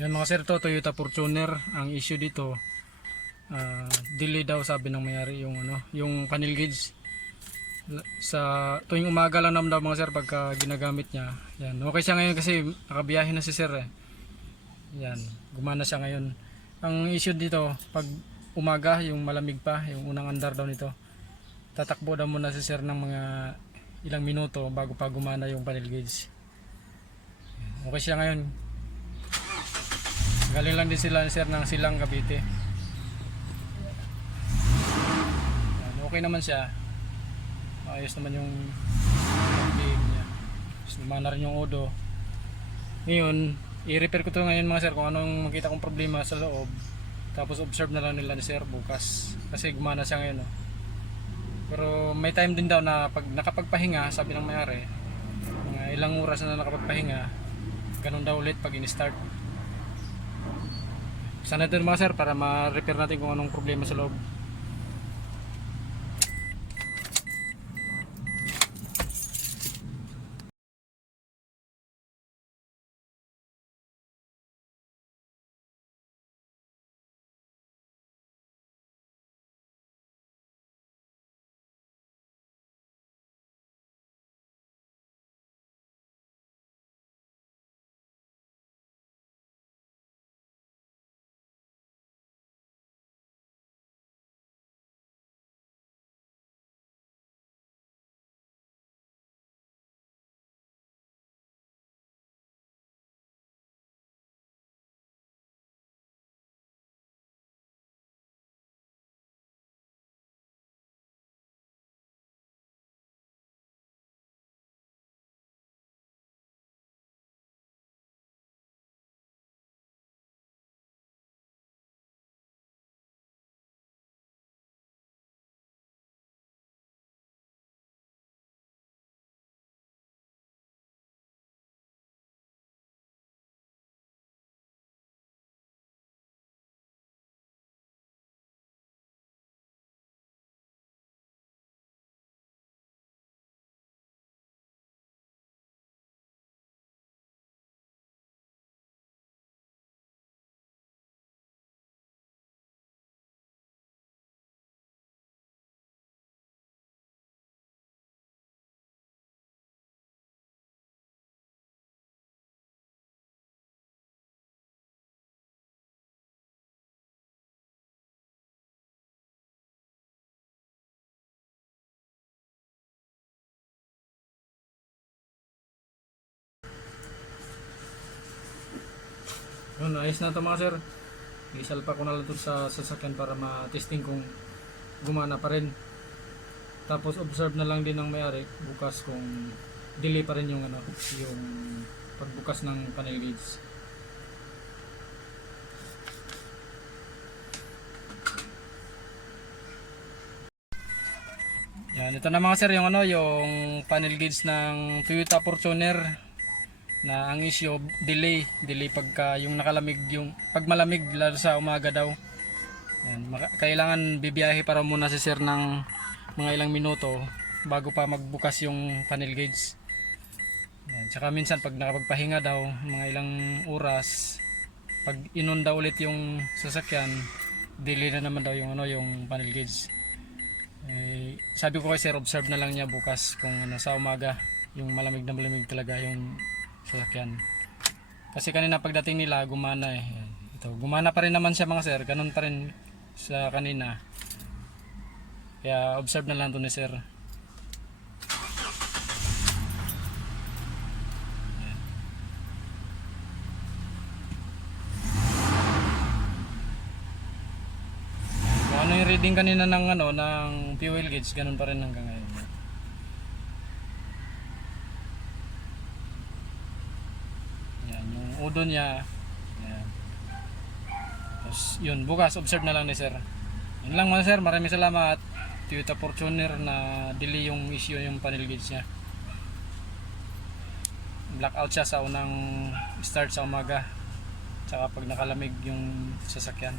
Yan mga sir, to Toyota Fortuner. Ang issue dito, delay daw sabi ng mayari yung yung panel gauge. Sa tuwing umaga lang naman daw mga sir pagka ginagamit niya. Yan, okay siya ngayon kasi nakabiyahe na si sir eh. Yan, gumana siya ngayon. Ang issue dito, pag umaga, yung malamig pa, yung unang andar daw nito, tatakbo daw muna si sir ng mga ilang minuto bago pa gumana yung panel gauge. Okay siya ngayon. Galing lang din sila sir ng Silang, Cavite. Yan, okay naman siya. Ayos naman yung game niya. Lumana rin yung odo. Ngayon, i-repair ko to ngayon mga sir kung anong makita kong problema sa loob. Tapos observe na lang nila ni sir bukas. Kasi gumana siya ngayon. Pero may time din daw na pag nakapagpahinga, sabi ng may-ari, mga ilang oras na nakapagpahinga, ganun daw ulit pag in-start. Sana din mga sir para ma-repair natin kung anong problema sa loob. Yun, ayos na ito mga sir. Isalpa ko na lang ito sa sasakyan para ma-testing kung gumana pa rin. Tapos observe na lang din ng may-ari bukas kung delay pa rin yung yung pagbukas ng panel gauge. Yan, ito na mga sir yung yung panel gauge ng Toyota Fortuner. Na ang issue delay pagka yung nakalamig, yung pag malamig lalo sa umaga daw. Yan, kailangan bibiyahe para muna si sir ng mga ilang minuto bago pa magbukas yung panel gauge. Yan, tsaka minsan pag nakapagpahinga daw mga ilang oras, pag inunda ulit yung sasakyan, delay na naman daw yung yung panel gauge. Sabi ko kay sir, observe na lang niya bukas kung sa umaga yung malamig na malamig talaga yung sasakyan. Kasi kanina pagdating nila gumana eh. Ito, gumana pa rin naman siya mga sir, ganun pa rin sa kanina. Kaya observe na lang to ni sir. Kung ano yung reading kanina ng ng fuel gauge, ganun pa rin hanggang ngayon. Udo niya. Yan. Tapos yun, bukas observe na lang ni sir. Yun lang mga sir, maraming salamat. Toyota Fortuner na delay yung issue yung panel gauge niya. Blackout siya sa unang start sa umaga. Tsaka pag nakalamig yung sasakyan.